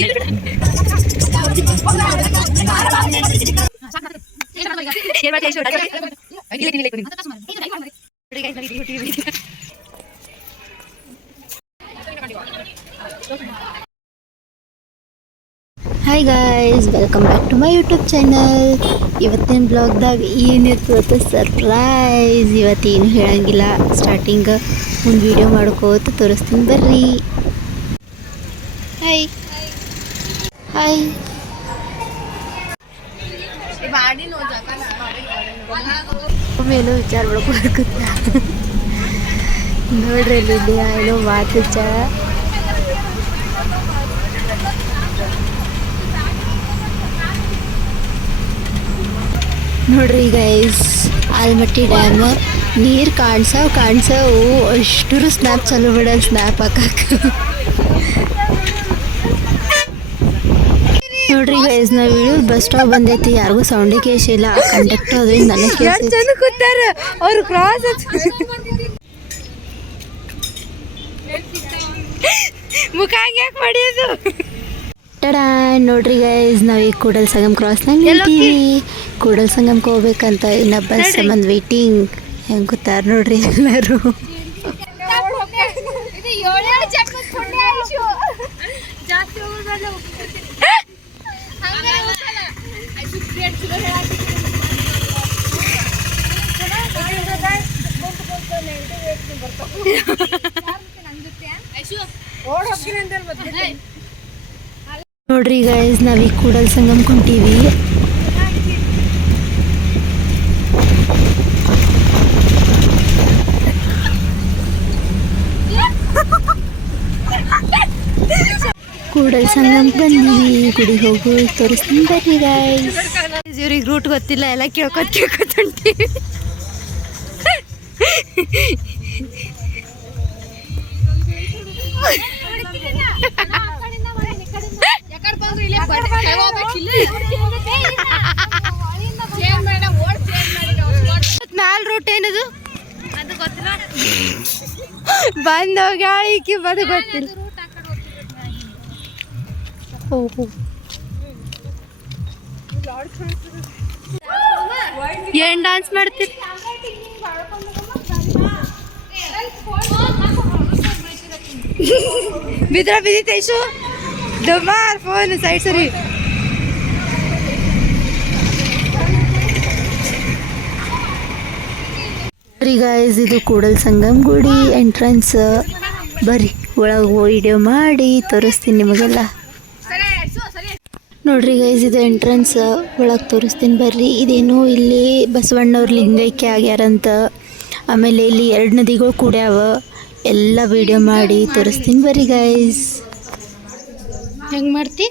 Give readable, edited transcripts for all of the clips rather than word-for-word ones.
Hi guys, welcome back to my YouTube channel. ಇವತ್ತಿನ ಬ್ಲಾಗ್ದಾಗ ಏನಿರ್ತದೆ ಸರ್ಪ್ರೈಸ್. ಇವತ್ತೇನು ಹೇಳಂಗಿಲ್ಲ, ಸ್ಟಾರ್ಟಿಂಗ್ ಒಂದು ವಿಡಿಯೋ ಮಾಡ್ಕೋತ ತೋರಿಸ್ತೀನಿ ಬರ್ರಿ. Hi hi. ಮೇಲೂ ವಿಚಾರ ಮಾಡ್ಕೊಳಕ ನೋಡ್ರಿ, ಇಲ್ಲಿ ಏನೋ ಮಾತು ನೋಡ್ರಿ ಗೈಸ್, ಆಲ್ಮಟ್ಟಿ ಡ್ಯಾಮ್ ನೀರು ಕಾಣ್ಸವು ಅಷ್ಟರು ಸ್ನ್ಯಾಪ್ ಚಲೋ ಬಿಡ, ಸ್ನ್ಯಾಪ್ ಹಾಕಕ್ಕೆ. ನೋಡ್ರಿ ಗೈಸ್, ನಾವು ಇಳಿದು ಬಸ್ ಸ್ಟಾಪ್ ಬಂದೈತಿ. ಯಾರಿಗೂ ಸೌಂಡೇ ಕೇಳಿಸಿಲ್ಲ. ಕಂಡಕ್ಟರ್ ಅದರಿಂದ ನನಗೆ ಕೇಳಿಸ್ತಾರೆ. ಅವ್ರು ಕ್ರಾಸ್ ಮುಖ ಯಾಕೆ ಮಾಡಿದ್ದು ಟಡಾ. ನೋಡ್ರಿ ಗೈಸ್, ನಾವೀಗ ಕೂಡಲ್ ಸಂಗಮ್ ಕ್ರಾಸ್ನಾಗ ನಿಂತೀವಿ. ಕೂಡಲ್ ಸಂಗಮ್ಗೆ ಹೋಗ್ಬೇಕಂತ ಇನ್ನ ಬಸ್ ಸಂಬಂಧ ವೇಟಿಂಗ್. ಹೆಂಗೆ ಕೂತಾರ ನೋಡ್ರಿ ಎಲ್ಲರೂ. ನೋಡ್ರಿ ಗೈಸ್, ನಾವೀಗ ಕೂಡಲ್ ಸಂಗಮ್ ಕೊಂಟೀವಿ. ಕೂಡಲ್ ಸಂಗಮ್ ಬಂದೀವಿ. ಗುಡಿಗೆ ಹೋಗು ತೋರಿಸ್ತೀನಿ ಬರ್ರಿ ಗೈಸ್. ಇವ್ರಿಗೆ ರೂಟ್ ಗೊತ್ತಿಲ್ಲ, ಎಲ್ಲ ಕೇಳ್ಕೊತ ಹೊಂಟೀವಿ. ಮ್ಯಾಲ್ ರೂಟ್ ಏನದು ಅದು ಗೊತ್ತಿಲ್ಲ. ಬಂದೋಗಿ ಆಳಿಕೆ ಬದು ಗೊತ್ತಿಲ್ಲ. ಏನ್ ಡಾನ್ಸ್ ಮಾಡ್ತೀರಿ? ಬಿದ್ರ ಬಿದ್ದೈಸು ದುಮಾರ್ ಫೋನ್ ಸೈಡ್ ಸರಿ. ರೀ ಗಾಯ್ಸ್, ಇದು ಕೂಡಲ್ ಸಂಗಮ್ ಗುಡಿ ಎಂಟ್ರೆನ್ಸ್. ಬರ್ರಿ ಒಳಗೆ ವಿಡಿಯೋ ಮಾಡಿ ತೋರಿಸ್ತೀನಿ ನಿಮಗೆಲ್ಲ. ನೋಡ್ರಿ ಗೈಸ್, ಇದು ಎಂಟ್ರೆನ್ಸ್. ಒಳಗೆ ತೋರಿಸ್ತೀನಿ ಬರ್ರಿ. ಇದೇನು ಇಲ್ಲಿ ಬಸವಣ್ಣವ್ರ ಲಿಂಗೈಕ್ಯ ಆಗ್ಯಾರಂತ. ಆಮೇಲೆ ಇಲ್ಲಿ 2 ನದಿಗಳು ಕೂಡ್ಯಾವ. ಎಲ್ಲ ವಿಡಿಯೋ ಮಾಡಿ ತೋರಿಸ್ತೀನಿ ಬರ್ರಿ ಗೈಸ್. ಹೆಂಗೆ ಮಾಡ್ತಿ?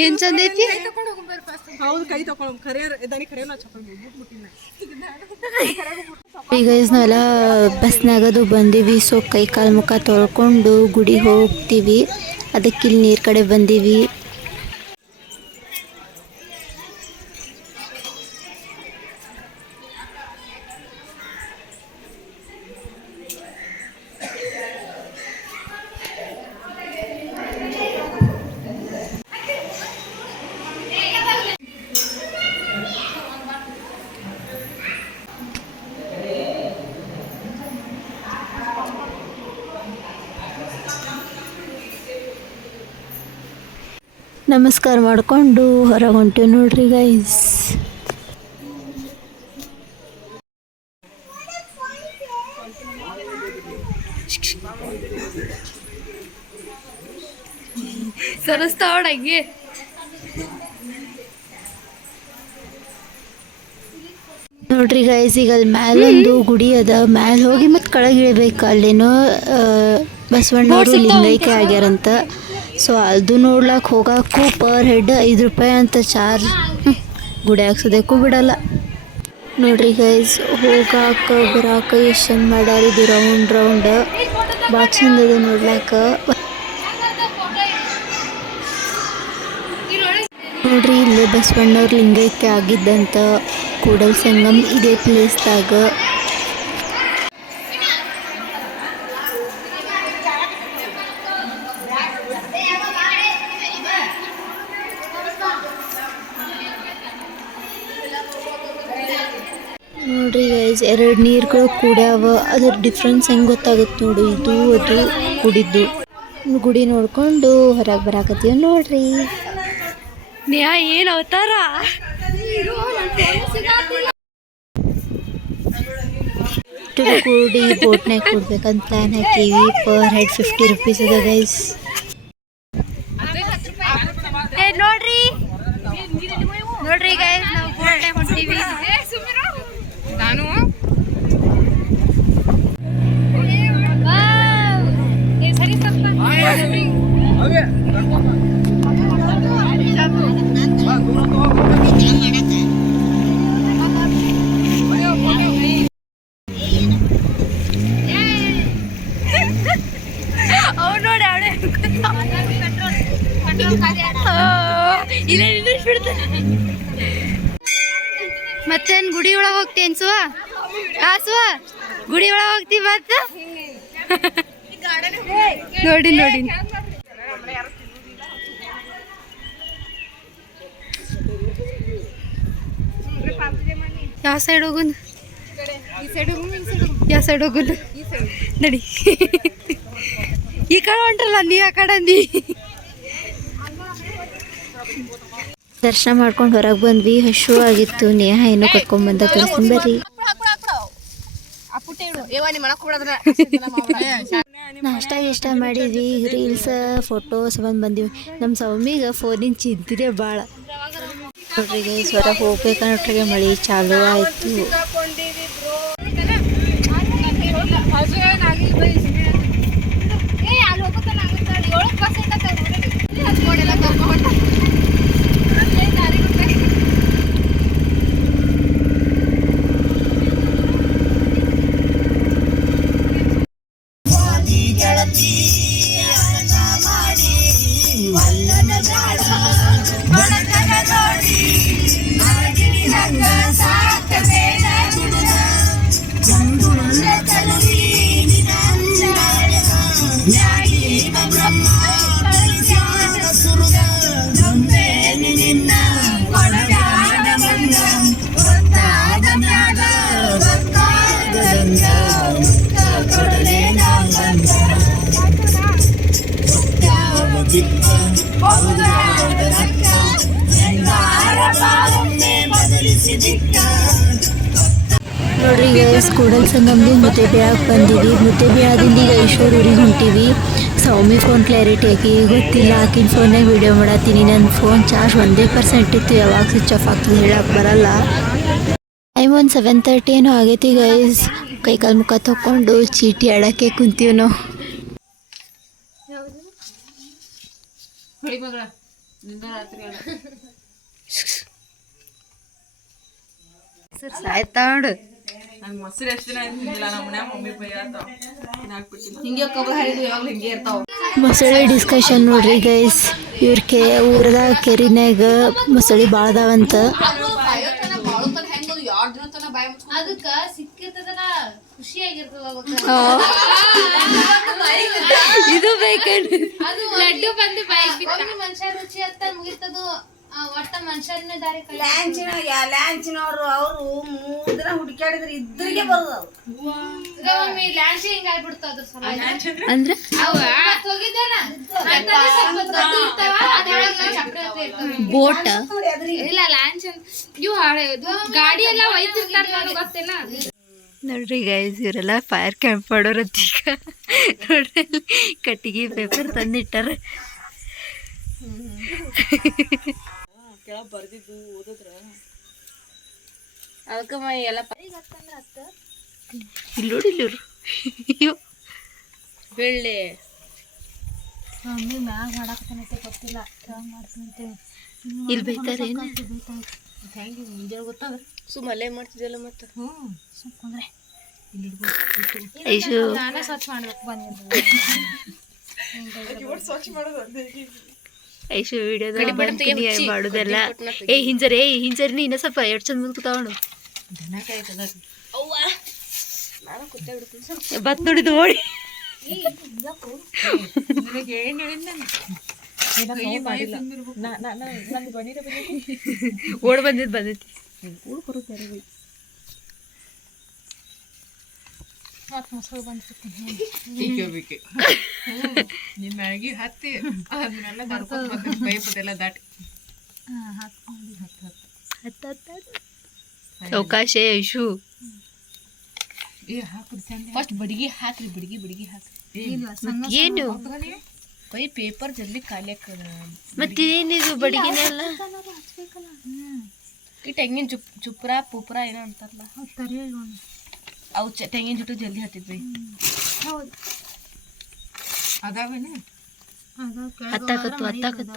ಏನ್ ಚಂದ ಐತಿ? ಈಗ ನಾವೆಲ್ಲ ಬಸ್ನಾಗದು ಬಂದೀವಿ. ಸೊ ಕೈ ಕಾಲು ಮುಖ ತೊಳ್ಕೊಂಡು ಗುಡಿಗೆ ಹೋಗ್ತೀವಿ. ಅದಕ್ಕೆ ಇಲ್ಲಿ ನೀರು ಕಡೆ ಬಂದೀವಿ. ನಮಸ್ಕಾರ ಮಾಡಿಕೊಂಡು ಹೊರಗೆ ಹೊಂಟೀವಿ ನೋಡ್ರಿ ಗೈಸ್. ಸರಸ್ತಾವಡಂಗೆ ನೋಡ್ರಿ ಗೈಸ್, ಈಗ ಅಲ್ಲಿ ಮ್ಯಾಲೊಂದು ಗುಡಿ ಅದ. ಮ್ಯಾಲೆ ಹೋಗಿ ಮತ್ತೆ ಕೆಳಗಿಳಿಬೇಕು. ಅಲ್ಲೇನೋ ಬಸವಣ್ಣವರು ಲಿಂಗೈಕ್ಯ ಆಗ್ಯಾರಂತ. ಸೊ ಅದು ನೋಡ್ಲಾಕ ಹೋಗಾಕು ಪರ್ ಹೆಡ್ 5 ರೂಪಾಯಿ ಅಂತ ಚಾರ್ಜ್. ಗುಡಿ ಹಾಕ್ಸೋದಕ್ಕೂ ಬಿಡಲ್ಲ. ನೋಡ್ರಿ ಗೈಸ್, ಹೋಗಾಕ ಬರಾಕ ಎಷ್ಟು ಚಂದ ಮಾಡ್ಯಾರ. ಇದು ರೌಂಡ್ ಭಾಳ ಚಂದ ಇದೆ ನೋಡ್ಲಾಕ. ನೋಡ್ರಿ ಇಲ್ಲೇ ಬಸವಣ್ಣವ್ರ ಲಿಂಗೈಕ್ಯ ಆಗಿದ್ದಂಥ ಕೂಡಲ ಸಂಗಮ್ ಇದೇ ಪ್ಲೇಸ್ದಾಗ. ನೋಡ್ರಿ ಗೈಸ್, 2 ನೀರುಗಳು ಕೂಡ್ಯಾವ. ಅದ್ರ ಡಿಫ್ರೆನ್ಸ್ ಹೆಂಗೆ ಗೊತ್ತಾಗುತ್ತೆ ನೋಡಿ. ಇದು ಅದು ಕುಡಿದ್ದು. ಗುಡಿ ನೋಡ್ಕೊಂಡು ಹೊರಗೆ ಬರಾಕತ್ತೀವಿ ನೋಡ್ರಿ. ಏನು ಅವತಾರ ಕೂಡಿ ಬೋಟ್ನಾಗ ಕೊಡ್ಬೇಕಂತ ಪ್ಲಾನ್ ಹಾಕೀವಿ. ಪರ್ ಹೆಡ್ 50 ರೂಪೀಸ್ ಅದ ಗೈಸ್. ನೋಡ್ರಿ ನೋಡ್ರಿ ಗೈಸ್, ನಾವು ಬೋಟ್ನಾಗ ಹೊಂಟೀವಿ. ನಾನು ಸರಿ ಅವ್ರು ನೋಡಿ ಅವಳೆ ಮತ್ತೇನ್ ಗುಡಿ ಒಳಗೆ ಹೋಗ್ತೇನ್ ಸುವ? ಸುವ ಗುಡಿ ಒಳಗೆ ಹೋಗ್ತೀವಿ ಮತ್ತ ನೋಡಿ ನೋಡಿ. ಯಾವ ಸೈಡ್ ಹೋಗುನ್? ಯಾವ ಸೈಡ್ ಹೋಗುನ್ ನಡಿ. ಈ ಕಡೆ ಹೊಂಟ್ರಲ್ಲ ನೀ ಆ ಕಡೆ ಅಂದಿ. ದರ್ಶನ ಮಾಡ್ಕೊಂಡು ಹೊರಗೆ ಬಂದ್ವಿ. ಹಶು ಆಗಿತ್ತು. ನೇಹ ಏನೋ ಕಟ್ಕೊಂಡ್ಬಂದ ತೋರಿಸ್ತೀನಿ ಬರ್ರಿ. ನಾಷ್ಟ ಇಷ್ಟ ಮಾಡಿದ್ವಿ. ರೀಲ್ಸ್ ಫೋಟೋಸ್ ಬಂದಿವಿ. ನಮ್ಮ ಸೌಮಿಗೆ ಫೋನಿನ ಚಿಂತಿದೆ ಭಾಳ. ನೋಡ್ರಿ ಗೈಸ್, ಹೊರಗೆ ಹೋಗ್ಬೇಕನ್ನೋಟ್ರಿಗೆ ಮಳೆ ಚಾಲು ಆಯಿತು. ನೋಡ್ರಿ ಗೈಸ್, ಕೂಡಲ ಸಂಗಮ್ಗೆ ಮುದ್ದೆಬಿಹಾಳಕ್ಕೆ ಬಂದೀವಿ. ಮುದ್ದೆಬಿಹಾಳದಿಂದ ಈಗ ಐಶ್ವರ್ಯೂರಿಗೆ ಹೊಂಟೀವಿ. ಸೌಮಿ ಫೋನ್ ಕ್ಲಾರಿಟಿ ಆಗಿ ಗೊತ್ತಿಲ್ಲ. ಆಕಿನ ಫೋನ್ನಾಗ ವೀಡಿಯೋ ಮಾಡತ್ತೀನಿ. ನನ್ನ ಫೋನ್ ಚಾರ್ಜ್ 1% ಇತ್ತು. ಯಾವಾಗ ಸ್ವಿಚ್ ಆಫ್ ಆಗ್ತದೆ ಹೇಳಕ್ಕೆ ಬರಲ್ಲ. ಟೈಮ್ ಒಂದು 7:30 ಏನೋ ಆಗೈತಿ ಗೈಸ್. ಕೈಕಾಲು ಮುಖ ತೊಗೊಂಡು ಚೀಟಿ ಆಡೋಕ್ಕೆ ಕುಂತೀವಿ ನಾವು. ಆಯ್ತಾ ನೋಡು. ಮೊಸಳೆ ಡಿಸ್ಕಷನ್ ನೋಡ್ರಿ ಗೈಸ್. ಇವ್ರ ಊರದಾಗ ಕೆರಿನಾಗ ಮೊಸಳಿ ಭಾಳ ಅದಾವಂತ. ಇದು ಬೇಕಂದ್ರೆ ಲಡ್ಡು ಬಂದು ಮನುಷ್ಯ ರುಚಿ ಅಂತ ಮುಗಿತದು. ಒಟ್ಟ ಮನುಷ್ಯರನ್ನೇ ದಾರಿ ಲ್ಯಾಂಚಿನವ್ರು ಅವರು 3 ದಿನ ಹುಡುಕಾಡಿದ್ರೆ ಇದ್ರಿಗೆ ಬರೋದು. ಲ್ಯಾಂಚ್ ಹಿಂಗ ಆಗ್ಬಿಡ್ತದ ಅಂದ್ರೆ ಬೋಟ್ ಇಲ್ಲ ಲ್ಯಾಂಚ್ ಇವು ಗಾಡಿ ಎಲ್ಲ ಒಯ್ತಿರ್ತಾರ ಗೊತ್ತೇನ. ನೋಡ್ರಿ ಗೈಸ್, ಇವರೆಲ್ಲ ಫೈರ್ ಕ್ಯಾಂಪ್ ಮಾಡೋರತ್ತೀಗ. ನೋಡ್ರಿ ಕಟ್ಟಿಗೆ ಪೇಪರ್ ತಂದಿಟ್ಟಾರ. ಬರ್ದಿದ್ದು ಓದಿದ್ರ ಅದಕ್ಕ ಎಲ್ಲ ಇಲ್ಲಿ ನೋಡಿ ಇಲ್ಲೂರು ಬೆಳ್ಳಿ ಮಮ್ಮಿ ಮ್ಯಾಗ ಮಾಡಾಕತ್ತೇನಂತೆ ಗೊತ್ತಿಲ್ಲ. ಮಾಡ್ತೀನಿ ಇಲ್ಲಿ ಬೈತಾರೆ. ಮುಂಜಾನೆ ಗೊತ್ತಾಗ ಸುಮ್ಮನೆ ಮಾಡ್ತಿದ್ದಲ್ಲ ಮತ್ತೆ. ಸುಮ್ಮನೆ ಐಶು ನಾನೇ ಸ್ವಚ್ಛ ಮಾಡ್ಬೇಕು ಬಂದಿದ್ದು. ಸ್ವಚ್ಛ ಮಾಡೋದು ಐಶು ವಿಡಿಯೋದಲ್ಲಿ ಬರ್ತೀನಿ ಮಾಡೋದೆಲ್ಲ. ಹಿಂಜರಿ ಇನ್ನೂ ಸ್ವಲ್ಪ ಎರಡು ಚಂದ ಮುಂದೆ ಕೂತಾವಣು ಬತ್ ನೋಡಿದ್ದು ಓಡಿ ಓಡ್ ಬಂದೈತಿ ನಿಮ್ಗೆ ಹತ್ತಿ ಅದನ್ನೆಲ್ಲ ಬೈಪದೆಲ್ಲ ದಾಟಿ ಅವಕಾಶ ಐಶು ಫಸ್ಟ್ ಬಡಿಗೆ ಹಾಕ್ರಿ ಬಡಿಗೆ ಹಾಕ್ರಿ ಏನು ಬೈ ಪೇಪರ್ ಜಲ್ದಿ ಖಾಲಿ ಆಗ್ತದ ಮತ್ತೇನಿದು ಬಡಿಗೆನೆಲ್ಲ ಈ ತೆಂಗಿನ ಚುಪ್ರ ಪೂಪ್ರ ಏನೋ ಅಂತಾರಲ್ಲ ಅವು ತೆಂಗಿನ ಜುಟ್ಟು ಜಲ್ದಿ ಹತ್ತಿದ್ವಿ ಅದಾವೇನೆ ಹತ್ತಾಕತ್ತು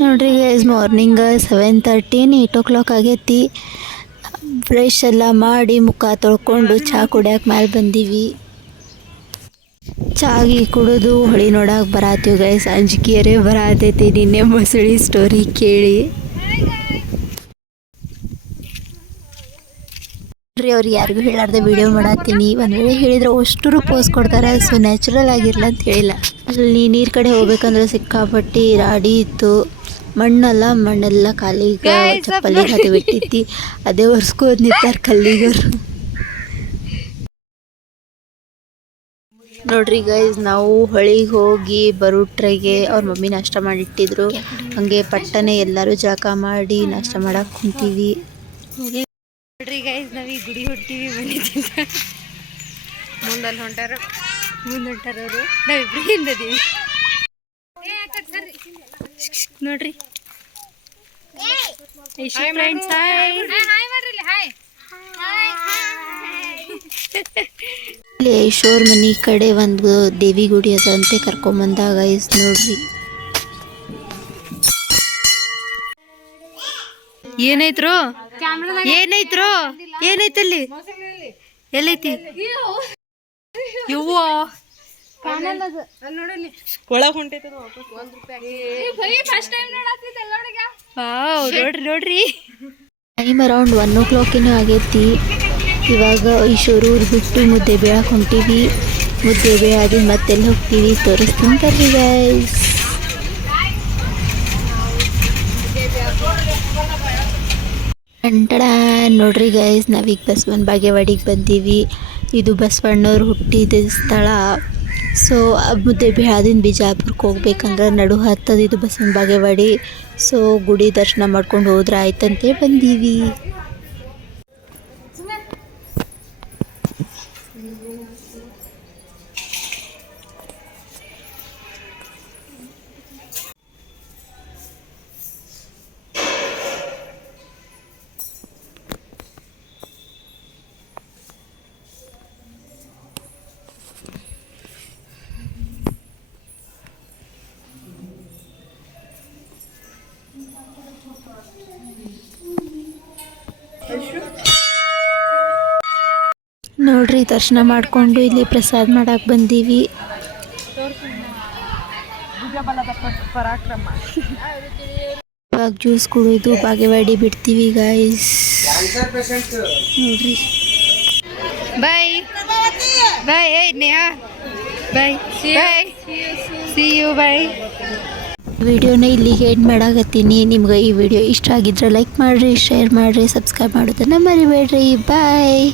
ನೋಡ್ರಿ ಗೈಸ್ ಮಾರ್ನಿಂಗ್ 7:13 8 ಆಗೈತಿ. ಫ್ರೆಶ್ ಎಲ್ಲ ಮಾಡಿ ಮುಖ ತೊಳ್ಕೊಂಡು ಚಹಾ ಕುಡಿಯೋಕೆ ಮೇಲೆ ಬಂದೀವಿ. ಚಾಗಿ ಕುಡಿದು ಹೊಳಿ ನೋಡಕ್ಕೆ ಬರತ್ತೀವಿ ಗೈಸ್. ಅಂಜಿಕೆಯರೇ ಬರತೈತಿ ನಿನ್ನೆ ಮೊಸಳಿ ಸ್ಟೋರಿ ಕೇಳಿ. ಅವ್ರಿಗೆ ಯಾರಿಗೂ ಹೇಳಾರ್ದೆ ವಿಡಿಯೋ ಮಾಡತ್ತೀನಿ. ಒಂದು ವೇಳೆ ಹೇಳಿದ್ರೆ ಅಷ್ಟರು ಪೋಸ್ಟ್ ಕೊಡ್ತಾರೆ. ಸೊ ನ್ಯಾಚುರಲ್ ಆಗಿರಲ್ಲ ಅಂತ ಹೇಳಿಲ್ಲ. ಅಲ್ಲಿ ನೀರು ಕಡೆ ಹೋಗ್ಬೇಕಂದ್ರೆ ಸಿಕ್ಕಾಪಟ್ಟಿ ರಾಡಿ ಇತ್ತು. ಮಣ್ಣೆಲ್ಲ ಕಾಲಿಗೆ ಚಪ್ಪಲಿಗೆ ಹತ್ತಿ ಬಿಟ್ಟಿತ್ತು. ಅದೇ ಒರ್ಸ್ಕೋದ್ ನಿಂತಾರ ಕಲ್ಲಿಗರು. ನೋಡ್ರಿ ಗೈಸ್ ನಾವು ಹೊಳಿಗೆ ಹೋಗಿ ಬರೋಟ್ರೆಗೆ ಅವ್ರ ಮಮ್ಮಿ ನಾಷ್ಟ ಮಾಡಿಟ್ಟಿದ್ರು. ಹಂಗೆ ಪಟ್ಟನೆ ಎಲ್ಲರೂ ಜಳಕ ಮಾಡಿ ನಾಷ್ಟ ಮಾಡಕ್ಕೆ ಕುಂತೀವಿ. ನೋಡ್ರಿ ಗೈಸ್ ನಾವೀಗ ಗುಡಿ ಹೊಂಟೀವಿ. ಮುಂದಲ್ಲಿ ಹೊಂಟಾರ ಅವರು ನಾವಿಬ್ರು ಹಿಂದದೀವಿ ನೋಡ್ರಿ. ಫ್ರೆಂಡ್ಸ್ ಇಲ್ಲಿ ಐಶೋರ್ ಮನಿ ಕಡೆ ಒಂದು ದೇವಿ ಗುಡಿ ಅದಂತೆ ಕರ್ಕೊಂಬಂದಾಗ ಗೈಸ್ ನೋಡ್ರಿ. ಏನೈತ್ರು ಏನೈತಲ್ಲಿ ಎಲ್ಲೈತಿ ಯವ್ವಾ ಒಳಗೆ ಹೊಂಟೈತೆ ನೋಡ್ರಿ ಟೈಮ್ ಅರೌಂಡ್ 1 o'clock ಆಗೈತಿ. ಇವಾಗ ಐಶೂರು ಬಿಟ್ಟು ಮುದ್ದೆ ಬೇಳಕ್ಕೆ ಹೊಂಟೀವಿ. ಮುದ್ದೆ ಬೇಳಾದಿಂದ ಮತ್ತೆಲ್ಲ ಹೋಗ್ತೀವಿ ತೋರಿಸ್ತೀನಿ ಬರ್ರಿ ಗೈಸ್. ಅಂಟಡ ನೋಡ್ರಿ ಗೈಸ್ ನಾವೀಗ ಬಸವನ ಬಾಗೇವಾಡಿಗೆ ಬಂದೀವಿ. ಇದು ಬಸವಣ್ಣವ್ರು ಹುಟ್ಟಿದ ಸ್ಥಳ. ಸೊ ಮುದ್ದೆ ಬೇಳಾದಿಂದ ಬಿಜಾಪುರಕ್ಕೆ ಹೋಗ್ಬೇಕಂದ್ರೆ ನಡು ಹತ್ತದ ಇದು ಬಸವನ ಬಾಗೇವಾಡಿ. ಸೊ ಗುಡಿ ದರ್ಶನ ಮಾಡ್ಕೊಂಡು ಹೋದ್ರೆ ಆಯ್ತಂತೆ ಬಂದೀವಿ. ನೋಡ್ರಿ ದರ್ಶನ ಮಾಡಿಕೊಂಡು ಇಲ್ಲಿ ಪ್ರಸಾದ ಮಾಡಕ್ಕೆ ಬಂದೀವಿ. ಇವಾಗ ಜ್ಯೂಸ್ ಕುಡಿದು ಬಾಗೇವಾಡಿ ಬಿಡ್ತೀವಿ ಗೈಸ್. ನೋಡ್ರಿ bye bye Neha bye see you bye. ವಿಡಿಯೋನ ಇಲ್ಲಿಗೆ ಎಂಡ್ ಮಾಡಾಕತ್ತೀನಿ. ನಿಮ್ಗೆ ಈ ವಿಡಿಯೋ ಇಷ್ಟ ಆಗಿದ್ರೆ ಲೈಕ್ ಮಾಡಿರಿ, ಶೇರ್ ಮಾಡಿರಿ, ಸಬ್ಸ್ಕ್ರೈಬ್ ಮಾಡೋದನ್ನು ಮರಿಬೇಡ್ರಿ. ಬಾಯ್.